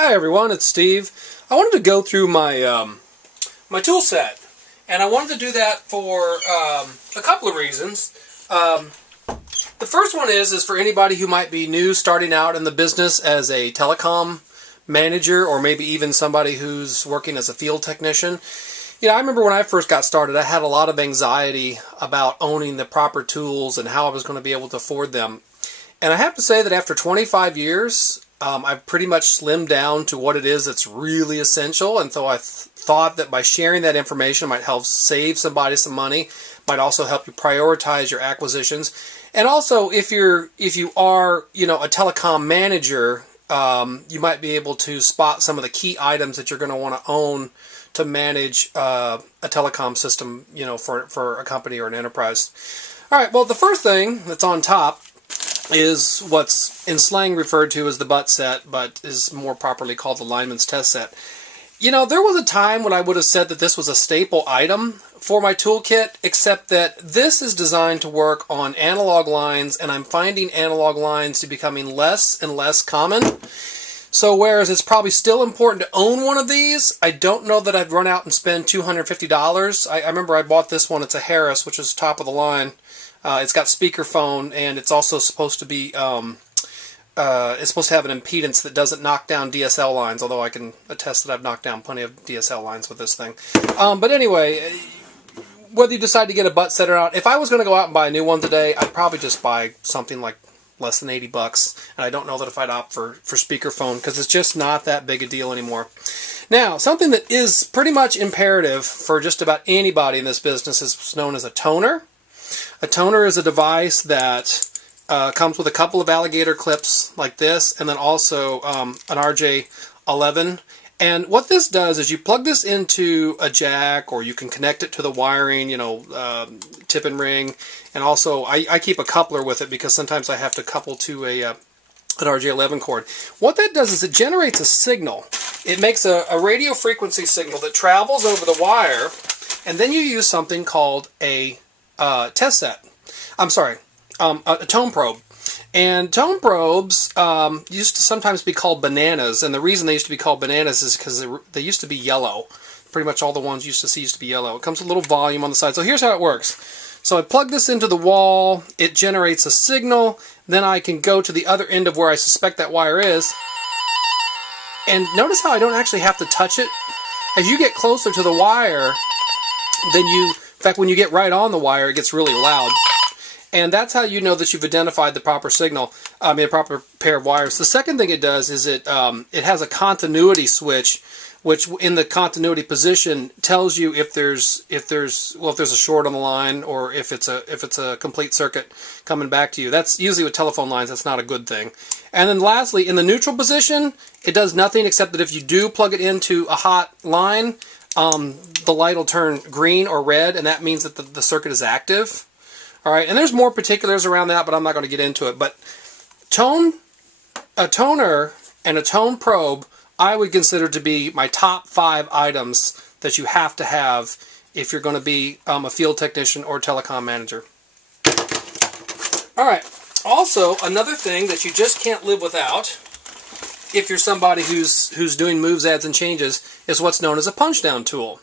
Hi everyone, it's Steve. I wanted to go through my my tool set, and I wanted to do that for a couple of reasons. The first one is for anybody who might be new, starting out in the business as a telecom manager, or maybe even somebody who's working as a field technician. You know, I remember when I first got started, I had a lot of anxiety about owning the proper tools and how I was going to be able to afford them. And I have to say that after 25 years, I've pretty much slimmed down to what it is that's really essential. And so I thought that by sharing that information, it might help save somebody some money, might also help you prioritize your acquisitions. And also, if you are, you know, a telecom manager, you might be able to spot some of the key items that you're going to want to own to manage a telecom system, you know, for a company or an enterprise. All right, well, the first thing that's on top is what's in slang referred to as the butt set, but is more properly called the lineman's test set. You know, there was a time when I would have said that this was a staple item for my toolkit, except that this is designed to work on analog lines, and I'm finding analog lines to be becoming less and less common. So whereas it's probably still important to own one of these, I don't know that I'd run out and spend $250. I remember I bought this one. It's a Harris, which is top of the line. It's got speakerphone, and it's also supposed to be it's supposed to have an impedance that doesn't knock down DSL lines, although I can attest that I've knocked down plenty of DSL lines with this thing. But anyway, whether you decide to get a butt set or not, if I was going to go out and buy a new one today, I'd probably just buy something like less than $80, and I don't know that if I'd opt for speakerphone, because it's just not that big a deal anymore. Now, something that is pretty much imperative for just about anybody in this business is known as a toner. A toner is a device that comes with a couple of alligator clips like this, and then also an RJ11. And what this does is you plug this into a jack, or you can connect it to the wiring, you know, tip and ring. And also, I keep a coupler with it because sometimes I have to couple to an RJ11 cord. What that does is it generates a signal. It makes a radio frequency signal that travels over the wire, and then you use something called a test set. I'm sorry, a tone probe. And tone probes used to sometimes be called bananas, and the reason they used to be called bananas is because they used to be yellow. Pretty much all the ones you used to see used to be yellow. It comes with a little volume on the side. So here's how it works. So I plug this into the wall, it generates a signal, then I can go to the other end of where I suspect that wire is. And notice how I don't actually have to touch it. As you get closer to the wire, then in fact, when you get right on the wire, it gets really loud. And that's how you know that you've identified the proper signal, a proper pair of wires. The second thing it does is it has a continuity switch, which in the continuity position tells you if there's a short on the line, or if it's a complete circuit coming back to you. That's usually with telephone lines. That's not a good thing. And then lastly, in the neutral position, it does nothing except that if you do plug it into a hot line, the light will turn green or red, and that means that the circuit is active. All right, and there's more particulars around that, but I'm not going to get into it. But a toner and a tone probe, I would consider to be my top 5 items that you have to have if you're going to be a field technician or telecom manager. All right, also another thing that you just can't live without, if you're somebody who's doing moves, adds, and changes, is what's known as a punch down tool.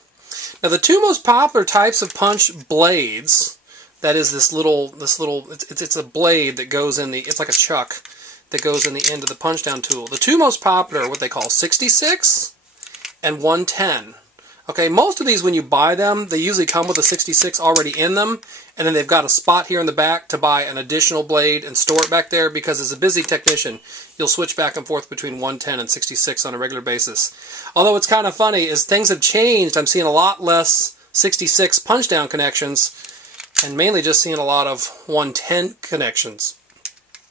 Now, the two most popular types of punch blades, that is it's a blade that goes in it's like a chuck that goes in the end of the punch down tool. The two most popular are what they call 66 and 110. Okay, most of these, when you buy them, they usually come with a 66 already in them, and then they've got a spot here in the back to buy an additional blade and store it back there, because as a busy technician, you'll switch back and forth between 110 and 66 on a regular basis. Although it's kind of funny, as things have changed, I'm seeing a lot less 66 punch down connections, and mainly just seeing a lot of 110 connections.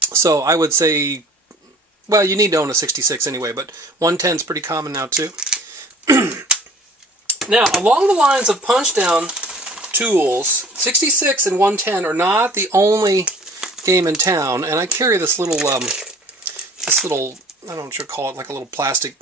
So I would say, well, you need to own a 66 anyway, but 110 is pretty common now too. Now, along the lines of punch down tools, 66 and 110 are not the only game in town, and I carry this little, I don't know what you call it, like a little plastic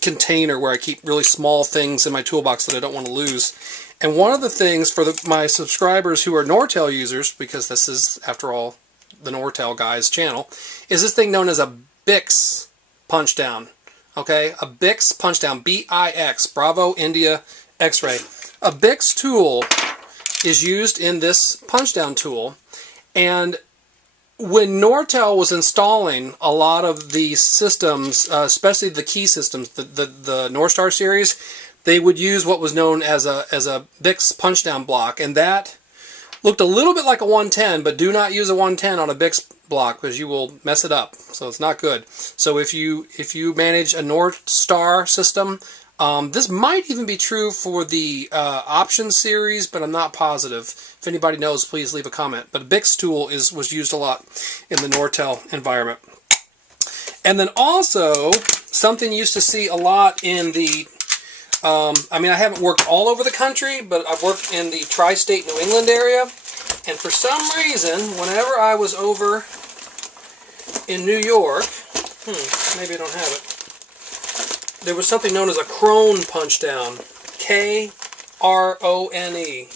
container where I keep really small things in my toolbox that I don't want to lose. And one of the things for my subscribers who are Nortel users, because this is, after all, the Nortel guys channel, is this thing known as a Bix punch down. Okay, a BIX punch down, B-I-X, Bravo India X-ray. A BIX tool is used in this punch down tool, and when Nortel was installing a lot of these systems, especially the key systems, the Northstar series, they would use what was known as a BIX punch down block, and that looked a little bit like a 110, but do not use a 110 on a BIX block because you will mess it up. So it's not good. So if you manage a Northstar system, this might even be true for the Option series, but I'm not positive. If anybody knows, please leave a comment. But a BIX tool was used a lot in the Nortel environment. And then also, something you used to see a lot in the, I mean, I haven't worked all over the country, but I've worked in the tri-state New England area. And for some reason, whenever I was over in New York, maybe I don't have it, there was something known as a Krone punch down. K-R-O-N-E.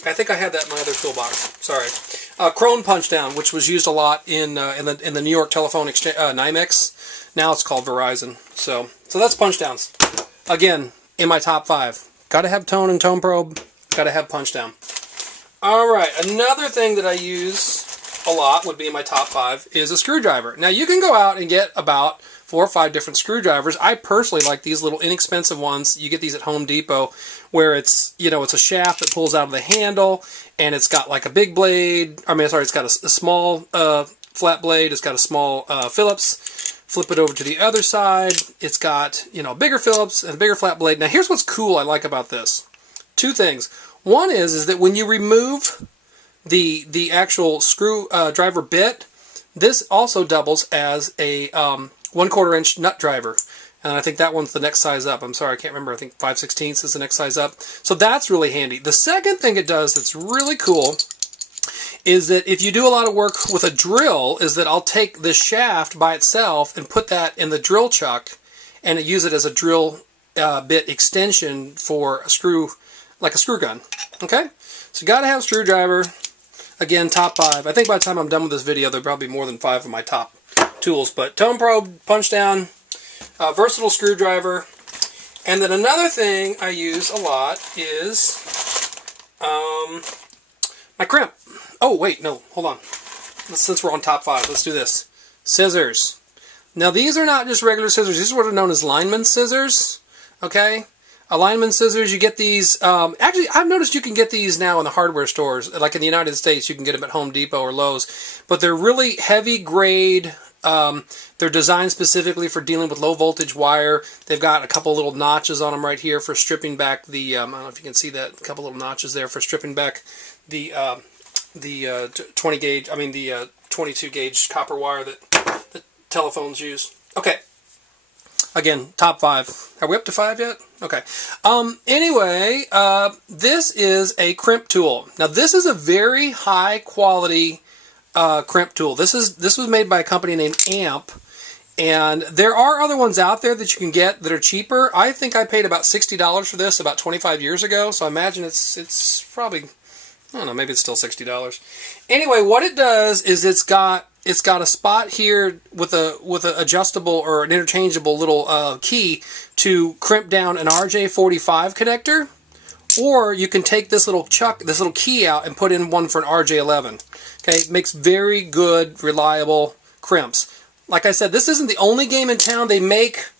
I think I had that in my other toolbox. Sorry. Krone punch down, which was used a lot in the New York Telephone Exchange, NYMEX. Now it's called Verizon. So that's punch downs. Again, in my top 5. Got to have tone and tone probe. Got to have punch down. All right. Another thing that I use a lot would be in my top 5 is a screwdriver. Now you can go out and get about 4 or 5 different screwdrivers. I personally like these little inexpensive ones. You get these at Home Depot, where it's, you know, it's a shaft that pulls out of the handle, and it's got like a big blade. I mean, sorry, it's got a small flat blade. It's got a small Phillips. Flip it over to the other side. It's got, you know, bigger Phillips and a bigger flat blade. Now, here's what's cool I like about this. 2 things. One is that when you remove the actual screw driver bit, this also doubles as a 1/4 inch nut driver, and I think that one's the next size up. I'm sorry, I can't remember. I think 5/16 is the next size up. So that's really handy. The second thing it does that's really cool is that if you do a lot of work with a drill, is that I'll take this shaft by itself and put that in the drill chuck and use it as a drill bit extension for a screw, like a screw gun. Okay, so you got to have a screwdriver. Again, top 5. I think by the time I'm done with this video, there'll probably be more than 5 of my top tools. But tone probe, punch down, versatile screwdriver. And then another thing I use a lot is my crimp. Oh, wait, no, hold on. Since we're on top 5, let's do this. Scissors. Now, these are not just regular scissors. These are what are known as lineman scissors. Okay? Alignment scissors, you get these, actually I've noticed you can get these now in the hardware stores, like in the United States you can get them at Home Depot or Lowe's, but they're really heavy grade, they're designed specifically for dealing with low voltage wire. They've got a couple little notches on them right here for stripping back the, I don't know if you can see that, a couple little notches there for stripping back the 20 gauge, I mean the 22 gauge copper wire that the telephones use. Okay. Again, top 5. Are we up to 5 yet? Okay. Anyway, this is a crimp tool. Now, this is a very high quality crimp tool. This was made by a company named Amp, and there are other ones out there that you can get that are cheaper. I think I paid about $60 for this about 25 years ago, so I imagine it's probably, I don't know, maybe it's still $60. Anyway, what it does is it's got a spot here with a adjustable or an interchangeable little key to crimp down an RJ45 connector, or you can take this little key out and put in one for an RJ11. Okay, it makes very good, reliable crimps. Like I said, this isn't the only game in town. They make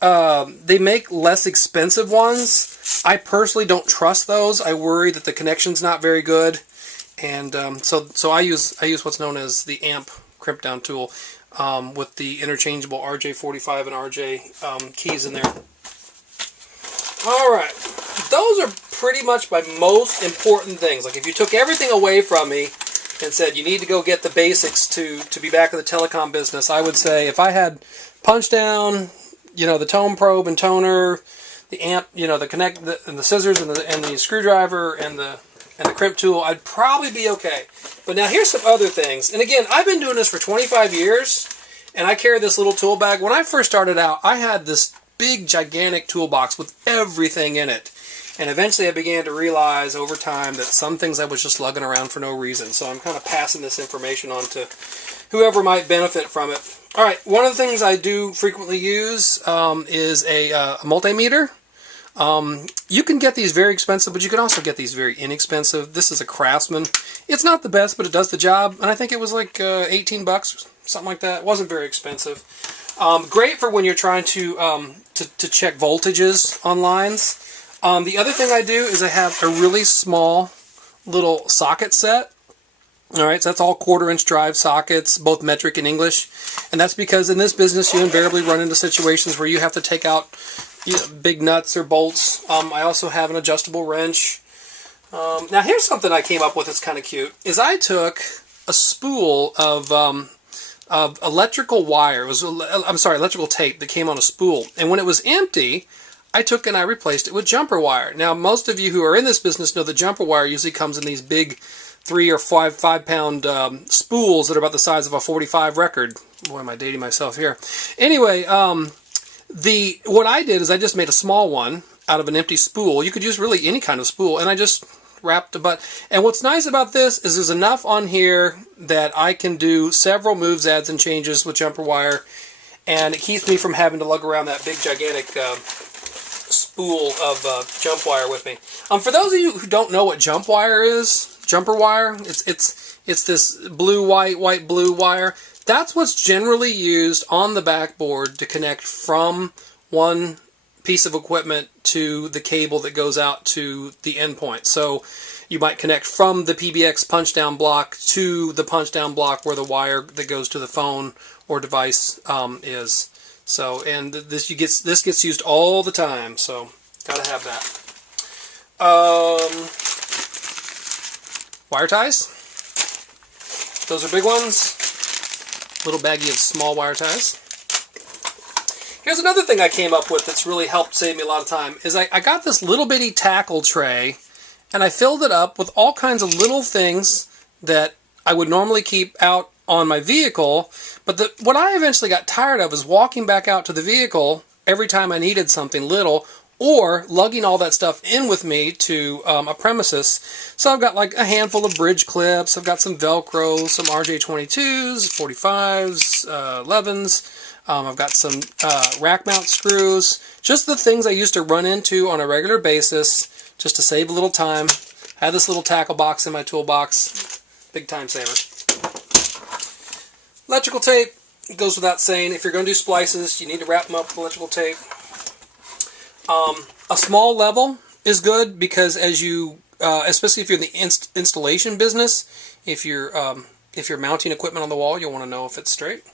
less expensive ones. I personally don't trust those. I worry that the connection's not very good, and so I use what's known as the Amp crimp down tool with the interchangeable RJ45 and RJ keys in there. Alright, those are pretty much my most important things. Like if you took everything away from me and said you need to go get the basics to be back in the telecom business, I would say if I had punch down, you know, the tone probe and toner, the amp, you know, the scissors and the screwdriver and the crimp tool, I'd probably be okay. But now here's some other things. And again, I've been doing this for 25 years, and I carry this little tool bag. When I first started out, I had this big, gigantic toolbox with everything in it. And eventually I began to realize over time that some things I was just lugging around for no reason. So I'm kind of passing this information on to whoever might benefit from it. Alright, one of the things I do frequently use is a multimeter. You can get these very expensive, but you can also get these very inexpensive. This is a Craftsman. It's not the best, but it does the job, and I think it was like 18 bucks, something like that. It wasn't very expensive. Great for when you're trying to check voltages on lines. The other thing I do is I have a really small little socket set. Alright, so that's all 1/4-inch drive sockets, both metric and English. And that's because in this business you invariably run into situations where you have to take out big nuts or bolts. I also have an adjustable wrench. Now here's something I came up with that's kind of cute. Is I took a spool of electrical wire. It was, electrical tape that came on a spool. And when it was empty, I took and I replaced it with jumper wire. Now most of you who are in this business know that jumper wire usually comes in these big 3 or 5 pound spools that are about the size of a 45 record. Boy, am I dating myself here. Anyway, what I did is I just made a small one out of an empty spool. You could use really any kind of spool, and I just wrapped a butt. And what's nice about this is there's enough on here that I can do several moves, adds, and changes with jumper wire, and it keeps me from having to lug around that big gigantic spool of jump wire with me. For those of you who don't know what jumper wire, it's this blue white blue wire. That's what's generally used on the backboard to connect from one piece of equipment to the cable that goes out to the endpoint. So you might connect from the PBX punch down block to the punch down block where the wire that goes to the phone or device is. So, and this gets used all the time, so gotta have that. Wire ties. Those are big ones. Little baggie of small wire ties. Here's another thing I came up with that's really helped save me a lot of time. Is I got this little bitty tackle tray, and I filled it up with all kinds of little things that I would normally keep out on my vehicle. But what I eventually got tired of is walking back out to the vehicle every time I needed something little, or lugging all that stuff in with me to a premises. So I've got like a handful of bridge clips, I've got some Velcro, some RJ22s, 45s, 11s, I've got some rack mount screws, just the things I used to run into on a regular basis just to save a little time. I had this little tackle box in my toolbox, big time saver. Electrical tape, it goes without saying, if you're going to do splices, you need to wrap them up with electrical tape. A small level is good because as you, especially if you're in the installation business, if you're mounting equipment on the wall, you'll want to know if it's straight.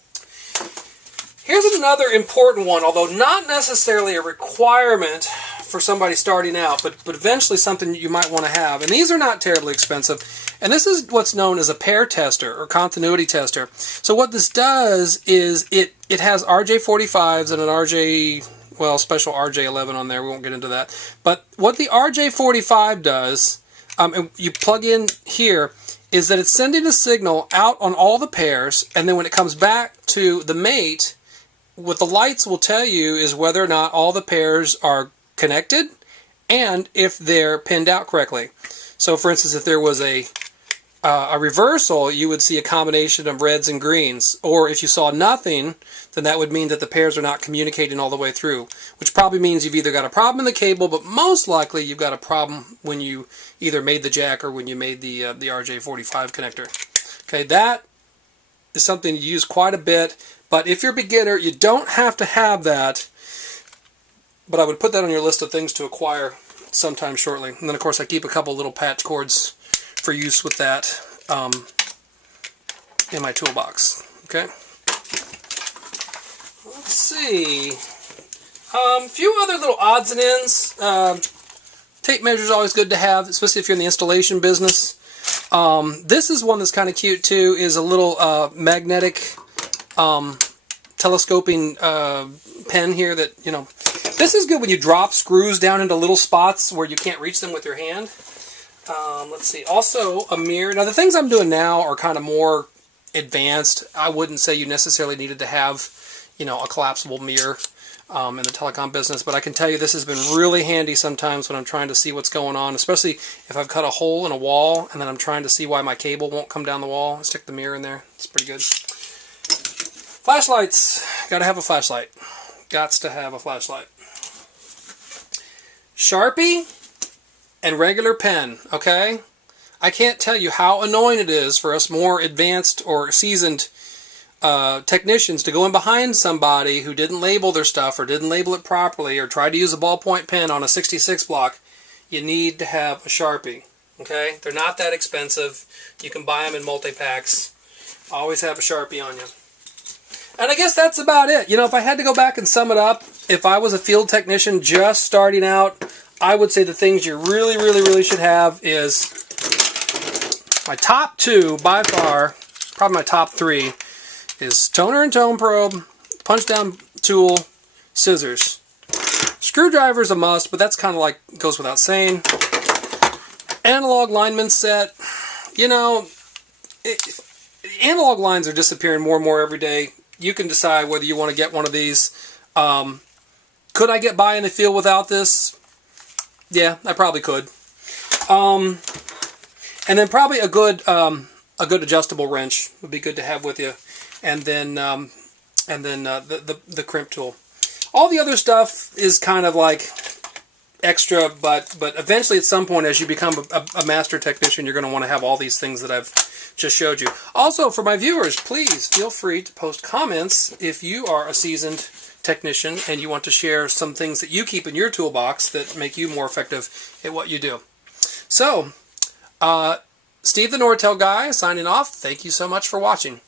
Here's another important one, although not necessarily a requirement for somebody starting out, but eventually something you might want to have. And these are not terribly expensive. And this is what's known as a pair tester or continuity tester. So what this does is it has RJ45s and an special RJ11 on there. We won't get into that. But what the RJ45 does, and you plug in here, is that it's sending a signal out on all the pairs, and then when it comes back to the mate, what the lights will tell you is whether or not all the pairs are connected and if they're pinned out correctly. So for instance, if there was a reversal, you would see a combination of reds and greens. Or if you saw nothing, then that would mean that the pairs are not communicating all the way through, which probably means you've either got a problem in the cable, but most likely you've got a problem when you either made the jack or when you made the RJ45 connector. Okay, that is something you use quite a bit, but if you're a beginner, you don't have to have that, but I would put that on your list of things to acquire sometime shortly. And then of course I keep a couple little patch cords for use with that in my toolbox. Okay. Let's see. A few other little odds and ends. Tape measure is always good to have, especially if you're in the installation business. This is one that's kind of cute too. Is a little magnetic telescoping pen here that, you know, this is good when you drop screws down into little spots where you can't reach them with your hand. Let's see. Also, a mirror. Now, the things I'm doing now are kind of more advanced. I wouldn't say you necessarily needed to have, you know, a collapsible mirror in the telecom business, but I can tell you this has been really handy sometimes when I'm trying to see what's going on, especially if I've cut a hole in a wall and then I'm trying to see why my cable won't come down the wall. I stick the mirror in there. It's pretty good. Flashlights. Gotta have a flashlight. Gots to have a flashlight. Sharpie and regular pen, okay? I can't tell you how annoying it is for us more advanced or seasoned technicians to go in behind somebody who didn't label their stuff or didn't label it properly or tried to use a ballpoint pen on a 66 block. You need to have a Sharpie, okay? They're not that expensive. You can buy them in multi-packs. Always have a Sharpie on you. And I guess that's about it. You know, if I had to go back and sum it up, if I was a field technician just starting out, I would say the things you really, really, really should have is my top two, by far, probably my top three, is toner and tone probe, punch down tool, scissors. Screwdriver's a must, but that's kind of like, goes without saying. Analog lineman set. You know, analog lines are disappearing more and more every day. You can decide whether you want to get one of these. Could I get by in the field without this? Yeah, I probably could. And then probably a good adjustable wrench would be good to have with you. And then the crimp tool. All the other stuff is kind of like extra, but eventually at some point as you become a master technician, you're going to want to have all these things that I've just showed you. Also, for my viewers, please feel free to post comments if you are a seasoned technician and you want to share some things that you keep in your toolbox that make you more effective at what you do. So, Steve the Nortel guy signing off. Thank you so much for watching.